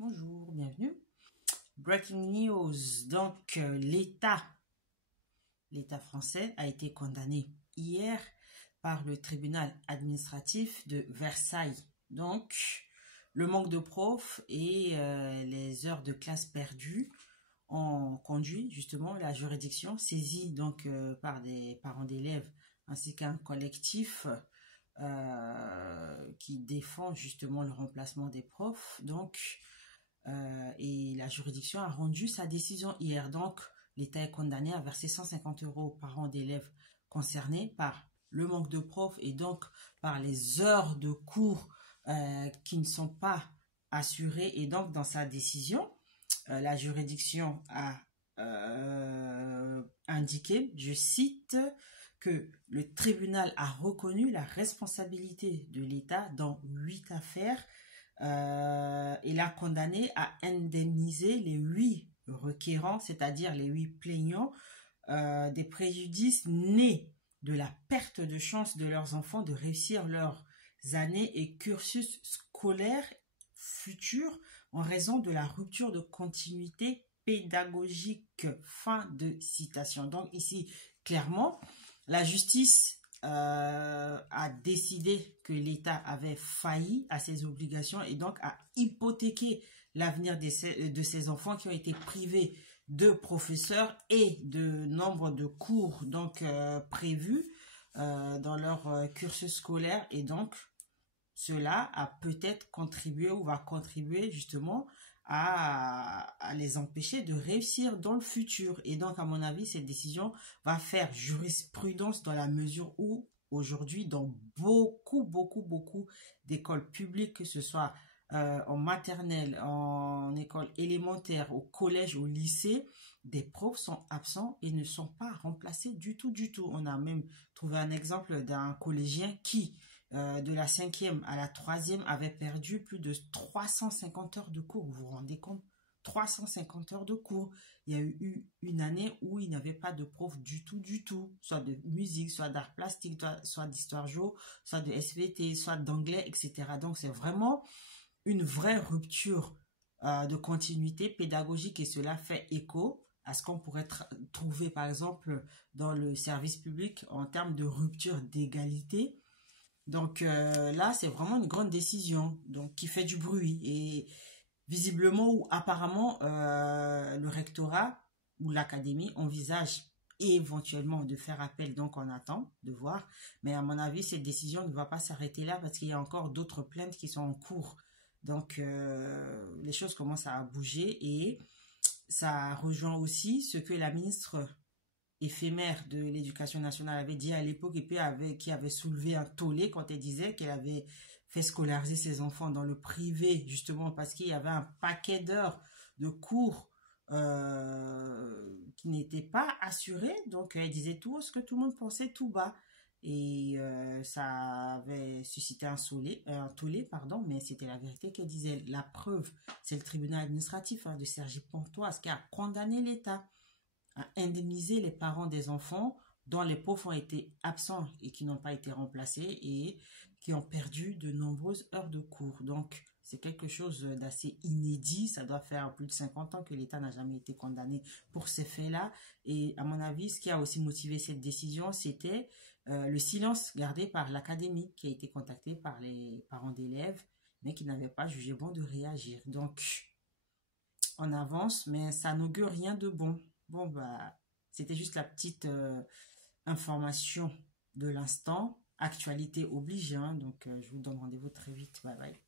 Bonjour, bienvenue. Breaking news. Donc, l'État français a été condamné hier par le tribunal administratif de Versailles. Donc, le manque de profs et les heures de classe perdues ont conduit justement la juridiction saisie donc par des parents d'élèves ainsi qu'un collectif qui défend justement le remplacement des profs. Donc, et la juridiction a rendu sa décision hier. Donc, l'État est condamné à verser 150 € aux parents d'élèves concernés par le manque de profs et donc par les heures de cours qui ne sont pas assurées. Et donc, dans sa décision, la juridiction a indiqué, je cite, que le tribunal a reconnu la responsabilité de l'État dans 8 affaires. Il a condamné à indemniser les 8 requérants, c'est-à-dire les 8 plaignants, des préjudices nés de la perte de chance de leurs enfants de réussir leurs années et cursus scolaires futurs en raison de la rupture de continuité pédagogique. Fin de citation. Donc ici, clairement, la justice a décidé que l'État avait failli à ses obligations et donc a hypothéqué l'avenir de ces enfants qui ont été privés de professeurs et de nombre de cours donc prévus dans leur cursus scolaire. Et donc, cela a peut-être contribué ou va contribuer justement à les empêcher de réussir dans le futur. Et donc, à mon avis, cette décision va faire jurisprudence dans la mesure où, aujourd'hui, dans beaucoup d'écoles publiques, que ce soit en maternelle, en école élémentaire, au collège, au lycée, des profs sont absents et ne sont pas remplacés du tout. On a même trouvé un exemple d'un collégien qui, de la 5e à la 3e, avait perdu plus de 350 heures de cours. Vous vous rendez compte? 350 heures de cours. Il y a eu une année où il n'y avait pas de prof du tout. Soit de musique, soit d'art plastique, soit d'histoire géo, soit de SVT, soit d'anglais, etc. Donc, c'est vraiment une vraie rupture de continuité pédagogique et cela fait écho à ce qu'on pourrait trouver, par exemple, dans le service public en termes de rupture d'égalité. Donc là, c'est vraiment une grande décision donc, qui fait du bruit. Et visiblement ou apparemment, le rectorat ou l'académie envisage éventuellement de faire appel. Donc on attend de voir. Mais à mon avis, cette décision ne va pas s'arrêter là parce qu'il y a encore d'autres plaintes qui sont en cours. Donc les choses commencent à bouger et ça rejoint aussi ce que la ministre éphémère de l'éducation nationale avait dit à l'époque et puis qui avait soulevé un tollé quand elle disait qu'elle avait fait scolariser ses enfants dans le privé justement parce qu'il y avait un paquet d'heures de cours qui n'étaient pas assurés. Donc elle disait tout ce que tout le monde pensait tout bas et ça avait suscité un tollé, pardon, mais c'était la vérité qu'elle disait. La preuve, c'est le tribunal administratif de Cergy-Pontoise qui a condamné l'État à indemniser les parents des enfants dont les profs ont été absents et qui n'ont pas été remplacés et qui ont perdu de nombreuses heures de cours. Donc, c'est quelque chose d'assez inédit. Ça doit faire plus de 50 ans que l'État n'a jamais été condamné pour ces faits-là. Et à mon avis, ce qui a aussi motivé cette décision, c'était le silence gardé par l'académie qui a été contactée par les parents d'élèves, mais qui n'avait pas jugé bon de réagir. Donc, on avance, mais ça n'augure rien de bon. Bon, bah, c'était juste la petite information de l'instant. Actualité oblige, hein, donc je vous donne rendez-vous très vite. Bye bye.